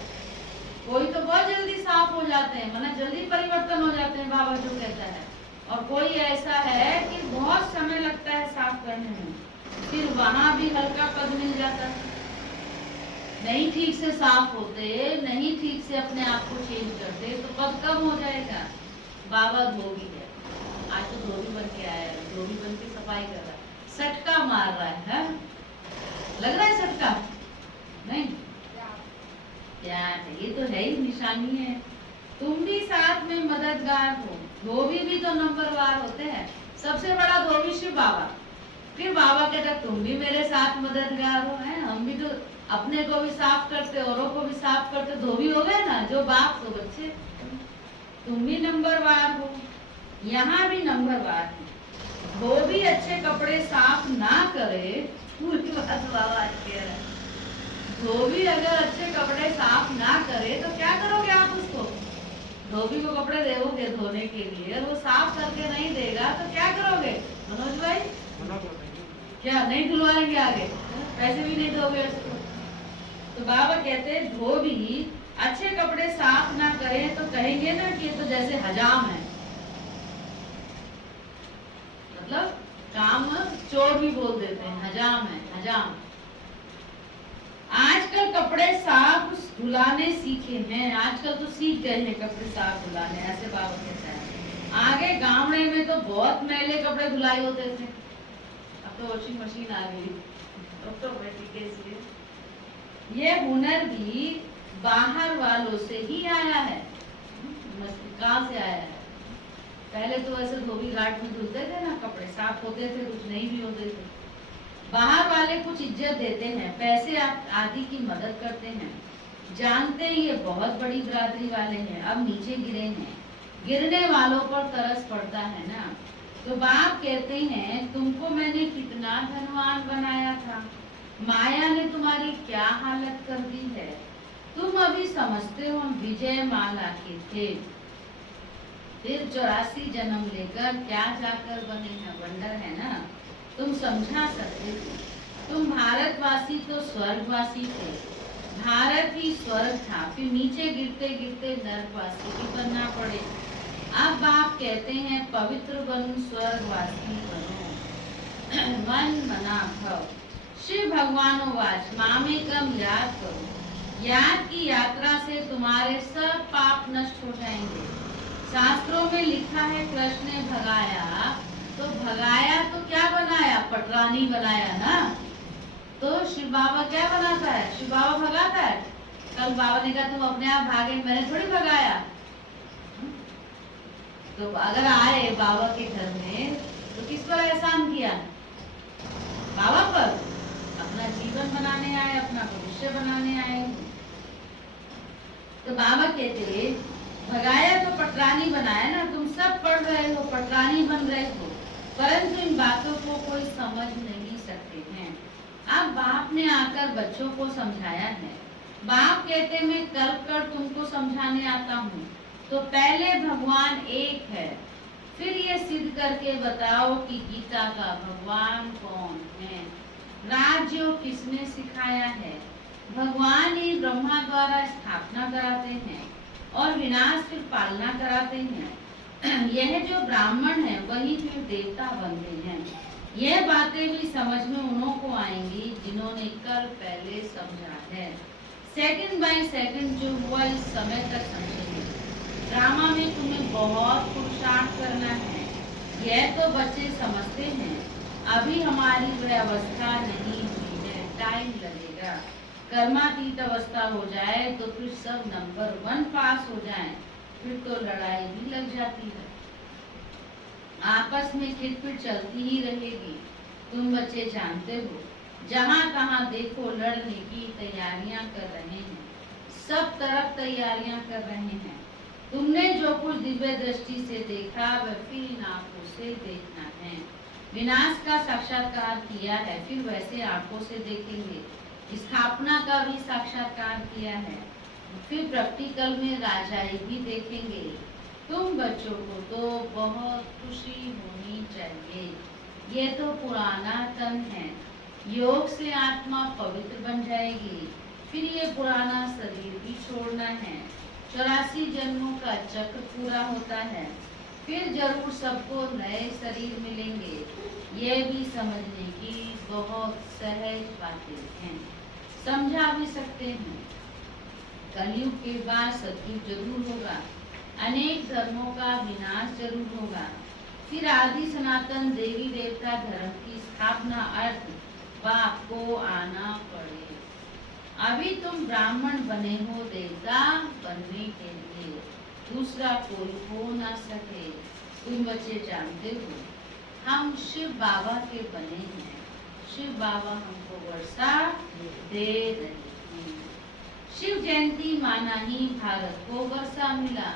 कोई तो बहुत जल्दी साफ हो जाते हैं, मतलब जल्दी परिवर्तन हो जाते हैं बाबा जो कहता है, और कोई ऐसा है कि बहुत समय लगता है साफ करने में, फिर वहां भी हल्का पद मिल जाता है। नहीं ठीक से साफ होते, नहीं ठीक से अपने आप को चेंज करते तो पद कब हो जाएगा। बाबा धोबी है, आज तो धोबी बन के आया है, धोबी बन के सफाई कर रहा है, सटका मार रहा है, लग रहा है सटका नहीं, क्या है ये तो है ही, निशानी है। तुम भी साथ में मददगार हो, धोबी भी तो नंबरवार होते हैं, सबसे बड़ा धोबी शिव बाबा, फिर बाबा कहता तुम भी मेरे साथ मददगार हो, हैं हम भी तो अपने को भी साफ करते, औरों को भी साफ करते, धोबी हो गए ना, जो बाप तो बच्चे। तुम भी नंबरवार हो, यहाँ भी नंबरवार है। धोबी अच्छे कपड़े साफ ना करे, पूरी बात बाबा कह रहे हैं। धोबी अगर अच्छे कपड़े साफ ना करे तो क्या करोगे आप उसको? धोबी को कपड़े दोगे धोने के लिए, और वो साफ करके नहीं देगा तो क्या करोगे मनोज भाई? क्या नहीं धुलवाएंगे आगे? पैसे भी नहीं दोगे उसको। तो बाबा कहते हैं धोबी अच्छे कपड़े साफ ना करें तो कहेंगे ना कि तो जैसे हजाम है, मतलब काम चोर भी बोल देते हैं, हजाम है, हजाम। आजकल कपड़े साफ धुलाने सीखे हैं, आजकल तो सीख गए हैं कपड़े साफ धुलाने, ऐसे बाबा कहता है। आगे गाँवड़े में तो बहुत मैले कपड़े धुलाई होते थे, अब तो वॉशिंग मशीन आ गई ऑटोमेटिक के लिए। ये हुनर भी बाहर वालों से ही आया है। कहाँ से आया है? पहले तो ऐसे धोबी घाट में धुलते थे ना, कपड़े साफ होते थे, कुछ नहीं भी होते थे। बाहर वाले कुछ इज्जत देते हैं, पैसे आदि की मदद करते हैं, जानते हैं ये बहुत बड़ी बिरादरी वाले हैं, अब नीचे गिरे हैं, गिरने वालों पर तरस पड़ता है ना। तो बाप कहते हैं तुमको मैंने कितना धनवान बनाया था, माया ने तुम्हारी क्या हालत कर दी है। तुम अभी समझते हो विजय माला के थे, फिर 84 जन्म लेकर क्या जाकर बने हैं, वंडर है ना। तुम समझा सकते थे, तुम भारतवासी तो स्वर्गवासी थे, भारत ही स्वर्ग था, फिर नीचे गिरते गिरते नरकवासी भी बनना पड़े। अब बाप कहते हैं पवित्र बनो, स्वर्गवासी बनो, मन मना भव। शिव भगवानो वाच मामेकम याद करो, याद की यात्रा से तुम्हारे सब पाप नष्ट हो जाएंगे। शास्त्रों में लिखा है कृष्ण ने भगाया, तो भगाया तो क्या बनाया? पटरानी बनाया ना। तो शिव बाबा क्या बनाता है? शिव बाबा भगाता है। कल बाबा ने कहा तुम अपने आप भागे, मैंने थोड़ी भगाया। तो अगर आए बाबा के घर में तो किस पर एहसान किया? बाबा पर। अपना जीवन बनाने आए, अपना भविष्य बनाने आए। तो बाबा कहते भगाया तो पटरानी बनाया ना। तुम सब पढ़ रहे हो, पटरानी बन रहे हो, परंतु इन बातों को कोई समझ नहीं सकते हैं। अब बाप ने आकर बच्चों को समझाया है। बाप कहते मैं कल कर तुमको समझाने आता हूँ, तो पहले भगवान एक है, फिर ये सिद्ध करके बताओ कि गीता का भगवान कौन है। राज्य किसने सिखाया है? भगवान ही ब्रह्मा द्वारा स्थापना कराते हैं और विनाश फिर पालना कराते हैं। यह जो ब्राह्मण है वही फिर देवता बनते हैं। यह बातें भी समझ में उन्हों को आएंगी जिन्होंने कल पहले समझा है। सेकंड बाय सेकंड जो हुआ इस समय तक समझेंगे। ड्रामा में तुम्हें बहुत पुरुषार्थ करना है, यह तो बच्चे समझते हैं। अभी हमारी व्यवस्था नहीं हुई है, टाइम लगेगा। कर्मातीत अवस्था हो जाए तो फिर सब नंबर 1 पास हो जाएं, फिर तो लड़ाई भी लग जाती है, आपस में खिटपिट चलती ही रहेगी। तुम बच्चे जानते हो, जहाँ कहाँ देखो लड़ने की तैयारियां कर रहे हैं, सब तरफ तैयारियां कर रहे हैं। तुमने जो कुछ दिव्य दृष्टि से देखा वह फिर इन आंखों से देखना है। विनाश का साक्षात्कार किया है, फिर वैसे आंखों से देखेंगे। स्थापना का भी साक्षात्कार किया है, फिर प्रैक्टिकल में राजाई भी देखेंगे। तुम बच्चों को तो बहुत खुशी होनी चाहिए। ये तो पुराना तन है, योग से आत्मा पवित्र बन जाएगी, फिर ये पुराना शरीर भी छोड़ना है। 84 जन्मों का चक्र पूरा होता है, फिर जरूर सबको नए शरीर मिलेंगे। ये भी समझने की बहुत सहज बातें हैं, समझा भी सकते हैं। कलयुग के बाद सतयुग जरूर होगा, अनेक धर्मों का विनाश जरूर होगा, फिर आदि सनातन देवी देवता धर्म की स्थापना अर्थ बाप को आना पड़े। अभी तुम ब्राह्मण बने हो देवता बनने के लिए, दूसरा कोई हो ना सके। तुम बच्चे जानते हो, हम शिव बाबा के बने हैं, शिव बाबा हमको वर्षा दे रहे हैं। शिव जयंती माना ही भारत को वर्षा मिला।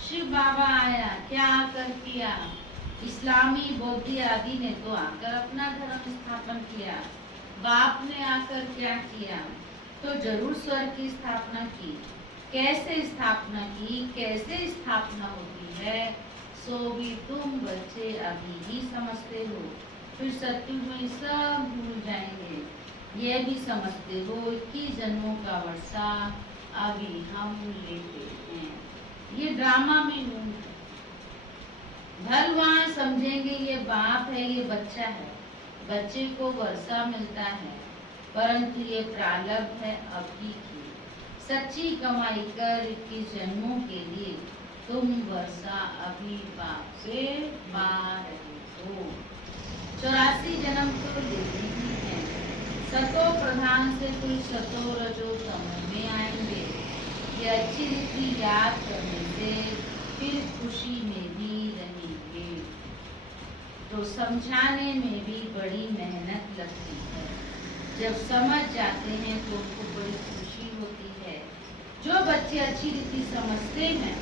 शिव बाबा आया, क्या आकर किया? इस्लामी बौद्ध आदि ने तो आकर अपना धर्म स्थापन किया। बाप ने आकर क्या किया? तो जरूर स्वर्ग की स्थापना की। कैसे स्थापना की, कैसे स्थापना होती है, सो भी तुम बच्चे अभी ही समझते हो। फिर सत्युग में सब भूल जाएंगे। ये भी समझते हो 21 जन्मों का वर्षा अभी हम लेते हैं। ये ड्रामा में हूँ, भगवान समझेंगे ये बाप है, ये बच्चा है, बच्चे को वर्षा मिलता है, परंतु ये प्रारब्ध है अभी की। सच्ची कमाई कर 21 जन्मों के लिए तुम वर्षा अभी बाप से पा रहे हो। 84 जन्म तो लेते ही हैं। सतो प्रधान से कुछ सतो रजो तमो में आएंगे। ये अच्छी रीति याद करने से फिर खुशी में भी रहेंगे। तो समझाने में भी बड़ी मेहनत लगती है। जब समझ जाते हैं तो उनको बड़ी खुशी होती है। जो बच्चे अच्छी रीति समझते हैं,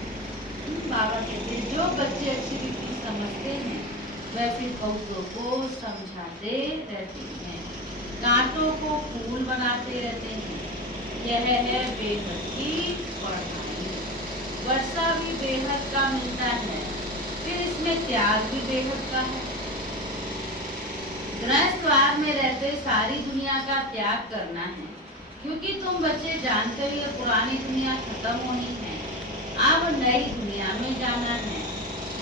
बाबा कहते हैं जो बच्चे अच्छी रीति समझते हैं वह फिर कौतों को समझाते रहते हैं, कांटों को फूल बनाते रहते हैं। यह है बेहद की पढ़ाई। वर्षा भी बेहद का मिलता है, फिर इसमें त्याग भी बेहद का है। गृहस्थ में रहते सारी दुनिया का त्याग करना है, क्योंकि तुम बच्चे जानते हो ये पुरानी दुनिया खत्म होनी है, अब नई दुनिया में जाना है।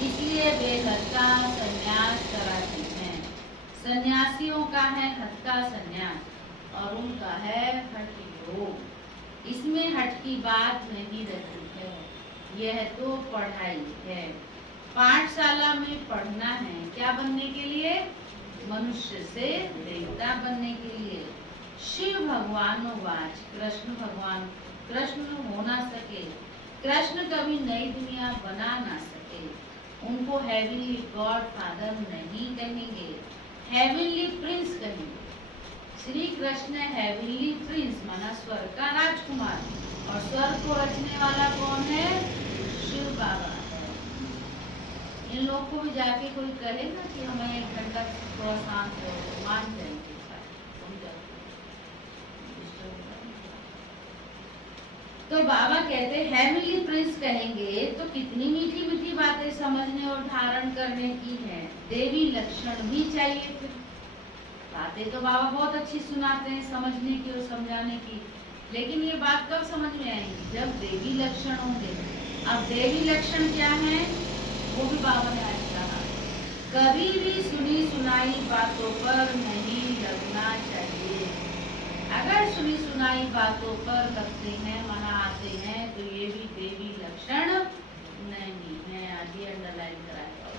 इसलिए बेहद का संन्यास कराती हैं। सन्यासियों का है हठ का संन्यास और उनका है हठ योग। इसमें हठ की बात नहीं रहती है, यह तो पढ़ाई है। पाठशाला में पढ़ना है, क्या बनने के लिए? मनुष्य से देवता बनने के लिए। शिव भगवान वाच कृष्ण भगवान, कृष्ण हो ना सके, कृष्ण कभी नई दुनिया बना ना सके, उनको हेवनली गॉड फादर नहीं कहेंगे, हेवनली प्रिंस कहेंगे। श्री कृष्ण हेवनली प्रिंस माना स्वर्ग का राजकुमार, और स्वर्ग को रचने वाला कौन है? शिव बाबा है। इन लोगों को भी जाके कोई कहेगा कि हमें एक घंटा थोड़ा शांत हो, तो मान जाएंगे। तो बाबा कहते हैं हेवनली प्रिंस कहेंगे तो कितनी मीठी मीठी बातें समझने और धारण करने की है। देवी लक्षण भी चाहिए। फिर बातें तो बाबा बहुत अच्छी सुनाते हैं समझने की और समझाने की, लेकिन ये बात कब समझ में आएगी? जब देवी लक्षण होंगे। अब देवी लक्षण क्या है वो भी बाबा ने आज कहा, कभी भी सुनी सुनाई बातों पर नहीं लगना चाहिए। अगर सुनी सुनाई बातों पर लगते हैं, मना आते हैं, तो ये भी देवी लक्षण नहीं है। आगे अंडरलाइन कराया,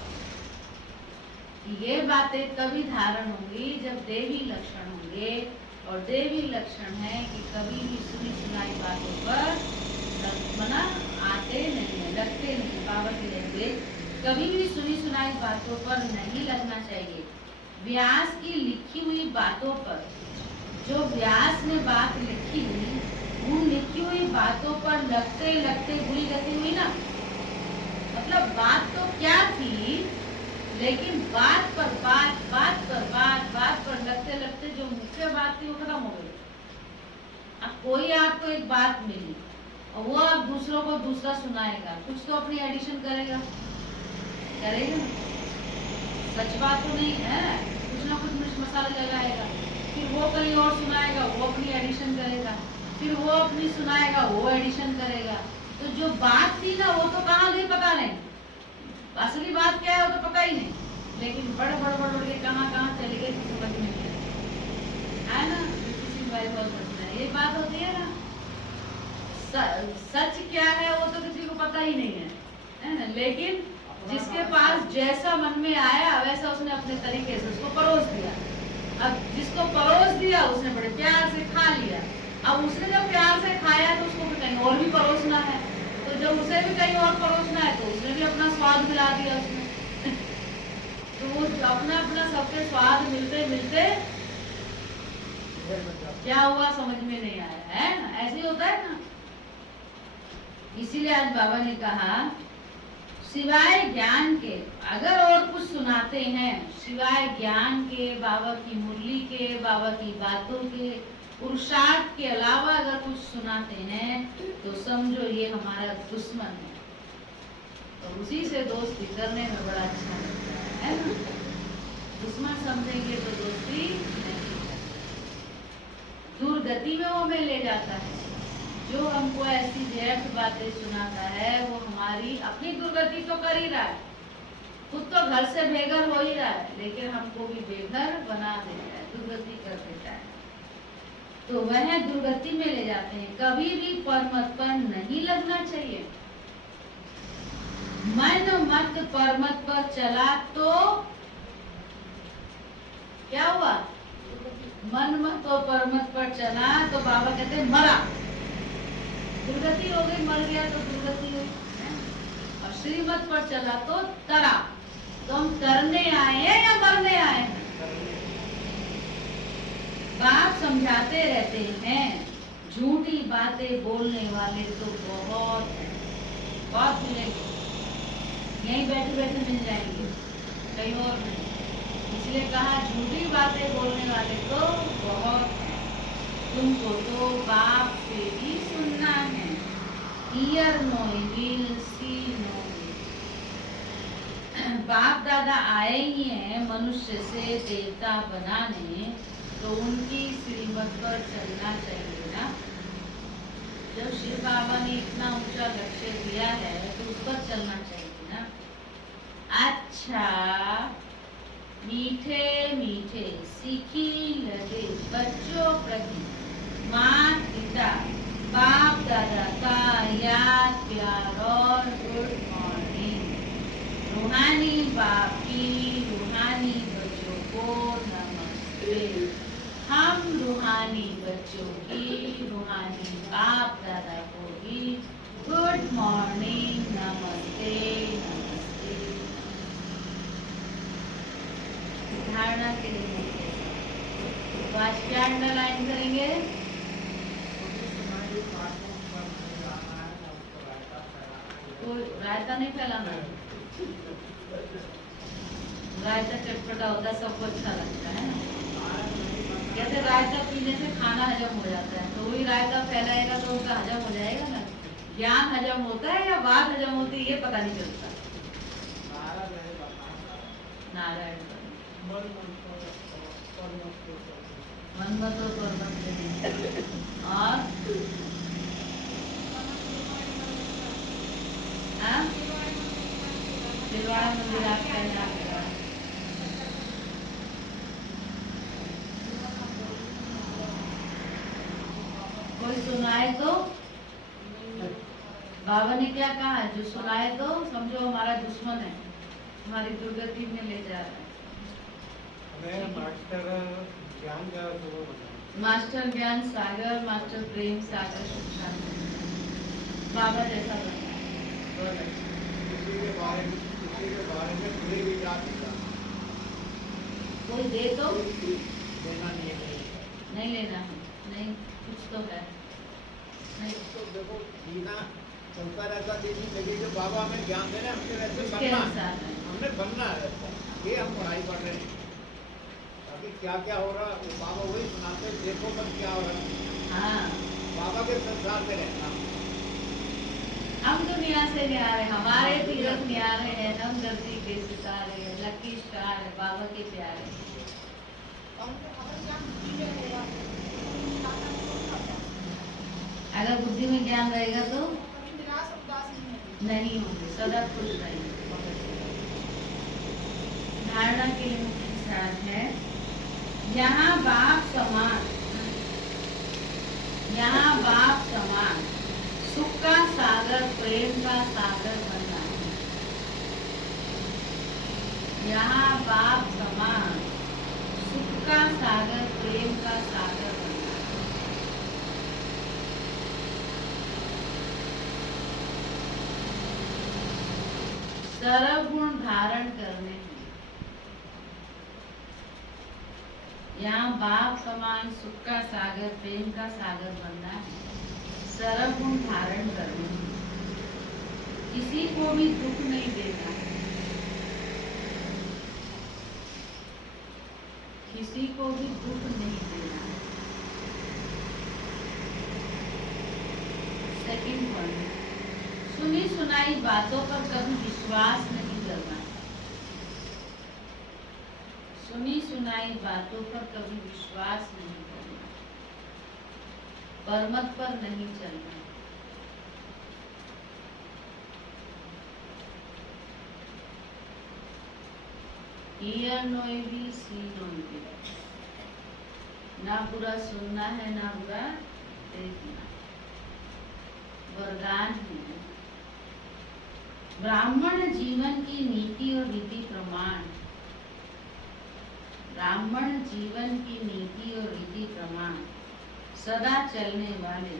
ये बातें कभी धारण होंगी जब देवी लक्षण होंगे। और देवी लक्षण है कि कभी भी सुनी सुनाई बातों पर मना आते नहीं है, लगते नहीं। बाबा की लैंग्वेज, कभी भी सुनी सुनाई बातों पर नहीं लगना चाहिए। व्यास की लिखी हुई बातों पर, जो व्यास ने बात लिखी हुई, उन लिखी हुई बातों पर लगते लगते बुरी गति हुई ना। मतलब बात तो क्या थी, लेकिन बात पर बात पर लगते लगते जो मुख्य बात थी वो खत्म हो गई। अब कोई आपको एक बात मिली और वो आप दूसरों को दूसरा सुनाएगा, कुछ तो अपनी एडिशन करेगा। सच बात तो नहीं है, कुछ ना कुछ मिर्च मसाला लगाएगा। फिर वो कहीं और सुनाएगा, वो अपनी एडिशन करेगा। फिर वो अपनी सुनाएगा, वो एडिशन करेगा। तो जो बात थी ना वो तो कहाँ गई पता नहीं, असली बात क्या है वो तो पता ही नहीं, लेकिन बड़ के कहाँ चले गए समझ में नहीं है ना। किसी भाई ये बात होती है ना, सच क्या है वो तो किसी को पता ही नहीं है ना। लेकिन जिसके पास जैसा मन में आया वैसा उसने अपने तरीके से उसको परोस दिया। अब जिसको परोस दिया उसने बड़े प्यार से खा लिया। अब उसने जब प्यार से खाया तो उसको भी कहीं और भी परोसना है, तो जब उसे भी कहीं और परोसना है तो उसने भी अपना स्वाद मिला दिया उसमें। तो वो अपना अपना सबके स्वाद मिलते मिलते क्या हुआ समझ में नहीं आया, है ना? ऐसे ही होता है ना। इसीलिए आज बाबा ने कहा सिवाय ज्ञान के अगर और कुछ सुनाते हैं, सिवाय ज्ञान के, बाबा की मुरली के, बाबा की बातों के, पुरुषार्थ के अलावा अगर कुछ सुनाते हैं तो समझो ये हमारा दुश्मन है। तो उसी से दोस्ती करने में बड़ा अच्छा लगता है ना। दुश्मन समझेंगे तो दोस्ती नहीं करते, दुर्गति में वो हमें ले जाता है। जो हमको ऐसी व्यर्थ बातें सुनाता है वो हमारी अपनी दुर्गति तो कर ही रहा है, खुद तो घर से बेघर हो ही रहा है, लेकिन हमको भी बेघर बना देता है, दुर्गति कर देता है। तो वह दुर्गति में ले जाते हैं। कभी भी परमत पर नहीं लगना चाहिए। मन मत परमत पर चला तो क्या हुआ? मन मत और परमत पर चला तो बाबा कहते हैं मरा, दुर्गति हो गई, मर गया तो दुर्गति हुई। और श्रीमत पर चला तो तरा। तो हम तरने आए हैं या मरने आए हैं? बाप समझाते रहते हैं, झूठी बातें बोलने वाले तो बहुत हैं, बहुत मिलेंगे, यहीं बैठे बैठे मिल जाएंगे, कहीं और नहीं। इसलिए कहा झूठी बातें बोलने वाले तो बहुत हैं, तुमको तो बाप से ही सुनना है। ईयर नो हील सी नो। बाप दादा आए ही हैं मनुष्य से देवता बनाने, तो उनकी श्रीमत पर चलना चाहिए ना। जब शिव बाबा ने इतना ऊंचा लक्ष्य दिया है तो उस पर चलना चाहिए ना। अच्छा, मीठे मीठे सीखी लगे बच्चों प्रति माँ पिता बाप दादा का याद प्यार और गुड मॉर्निंग। रूहानी बाप की रूहानी बच्चों को नमस्ते। हम रूहानी बच्चों की रूहानी बाप दादा को भी गुड मॉर्निंग, नमस्ते नमस्ते। धारणा के लिए आज क्या अंडरलाइन करेंगे? कोई रायता नहीं फैलाना, रायता चटपटा होता है, सबको अच्छा लगता है ना। कहते रायता पीने से खाना हजम हो जाता है, तो वही रायता फैलाएगा तो उनका हजम हो जाएगा ना। ज्ञान हजम होता है या बात हजम होती है ये पता नहीं चलता। नारायण मन मत और दिलवाड़ा मंदिर आपका नाम है। कोई सुनाए तो बाबा ने क्या कहा, जो सुनाए तो समझो हमारा दुश्मन है, हमारी दुर्गति में ले जा रहा है। मास्टर ज्ञान सागर, मास्टर प्रेम सागर शिक्षा बाबा जैसा बनना है। कोई दे तो देना नहीं लेना है, नहीं कुछ तो है नहीं। तो देखो जीना चलता रहता, देखिए लगे जो बाबा हमें ज्ञान दे रहे हैं, हमने वैसे उसके बनना अनुसार है। हमने बनना है। ये हम पढ़ाई पढ़ रहे हैं, अभी क्या क्या हो रहा वो बाबा वही सुनाते, देखो तब क्या हो रहा। हाँ, बाबा के संसार में रहना। हम दुनिया से न्यारे, हमारे तीरथ न्यारे हैं, हम धरती के सितारे, लकी स्टार है, बाबा के प्यारे। अगर बुद्धि में ज्ञान रहेगा तो नहीं होंगे, सदा खुश रहेंगे। धारणा के लिए मुख्य सार है, यहाँ बाप समान, यहाँ बाप समान सुख का सागर, प्रेम का सागर बनना है। यहाँ बाप समान सुख का सागर, प्रेम का सागर बनना है। सर्वगुण धारण करने में यहाँ बाप समान सुख का सागर, प्रेम का सागर बनना है, सर्व गुण धारण करना है, किसी को भी दुख नहीं देना है, किसी को भी दुख नहीं देना है। सेकंड पॉइंट, सुनी सुनाई बातों पर कभी विश्वास नहीं करना। सुनी सुनाई बातों पर कभी विश्वास नहीं करना, परमत पर नहीं चलना। हियर नोएबी सी नोएबी, ना बुरा सुनना है ना बुरा देखना। वरदान है, ब्राह्मण जीवन की नीति और रीति प्रमाण, ब्राह्मण जीवन की नीति और रीति प्रमाण सदा चलने वाले,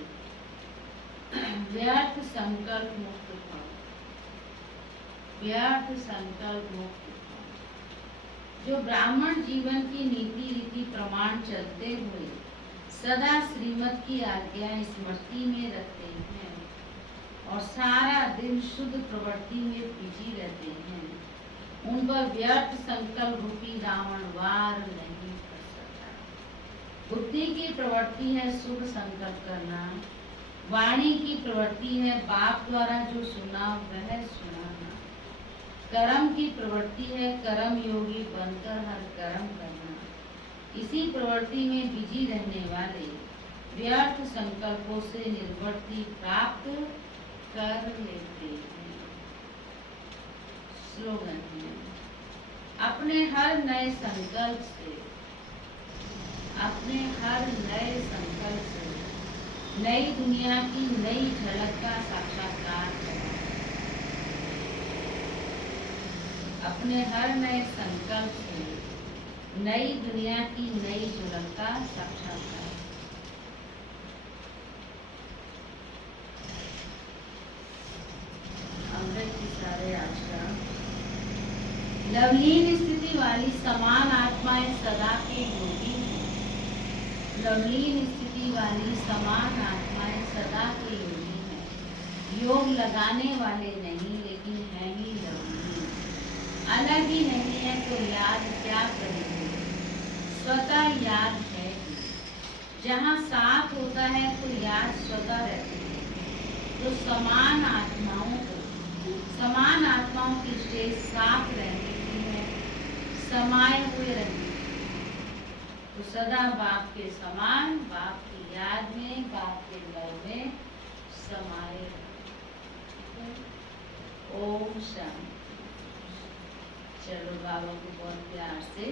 व्यर्थ संकल्प मुक्त भाव, व्यर्थ संकल्प मुक्त भाव। जो ब्राह्मण जीवन की नीति रीति प्रमाण चलते हुए सदा श्रीमत की आज्ञा स्मृति में रखते हैं और सारा दिन शुद्ध प्रवृत्ति में बिजी रहते हैं, उन पर व्यर्थ संकल्प रूपी रावण वार नहीं कर सकता। बुद्धि की प्रवृत्ति है शुभ संकल्प करना, वाणी की प्रवृत्ति है बाप द्वारा जो सुना वह सुनाना, कर्म की प्रवृत्ति है कर्म योगी बनकर हर कर्म करना। इसी प्रवृत्ति में बिजी रहने वाले व्यर्थ संकल्पों से निर्वृत्ति प्राप्त कर लेते हैं। स्लोगन है, अपने हर नए संकल्प से, अपने हर नए संकल्प से नई दुनिया की नई झलक का साक्षात्कार करें। अपने हर नए संकल्प से नई दुनिया की नई झलक का साक्षात्कार। अमृत की सारे आशा, लवलीन स्थिति वाली समान आत्माएं सदा के योगी हैं। लवलीन स्थिति वाली समान आत्माएं सदा के योगी हैं। योग लगाने वाले नहीं लेकिन है ही लवलीन, अलग ही नहीं है तो याद क्या करेंगे, स्वतः याद है ही। जहाँ साथ होता है तो याद स्वतः रहती है। तो समान आत्माओं की स्टेज साथ रहने की है, समाये हुए रहने की। तो सदा बाप के समान, बाप की याद में, बाप के लव में समाये। ओम शांति। चलो बाबा को बहुत प्यार से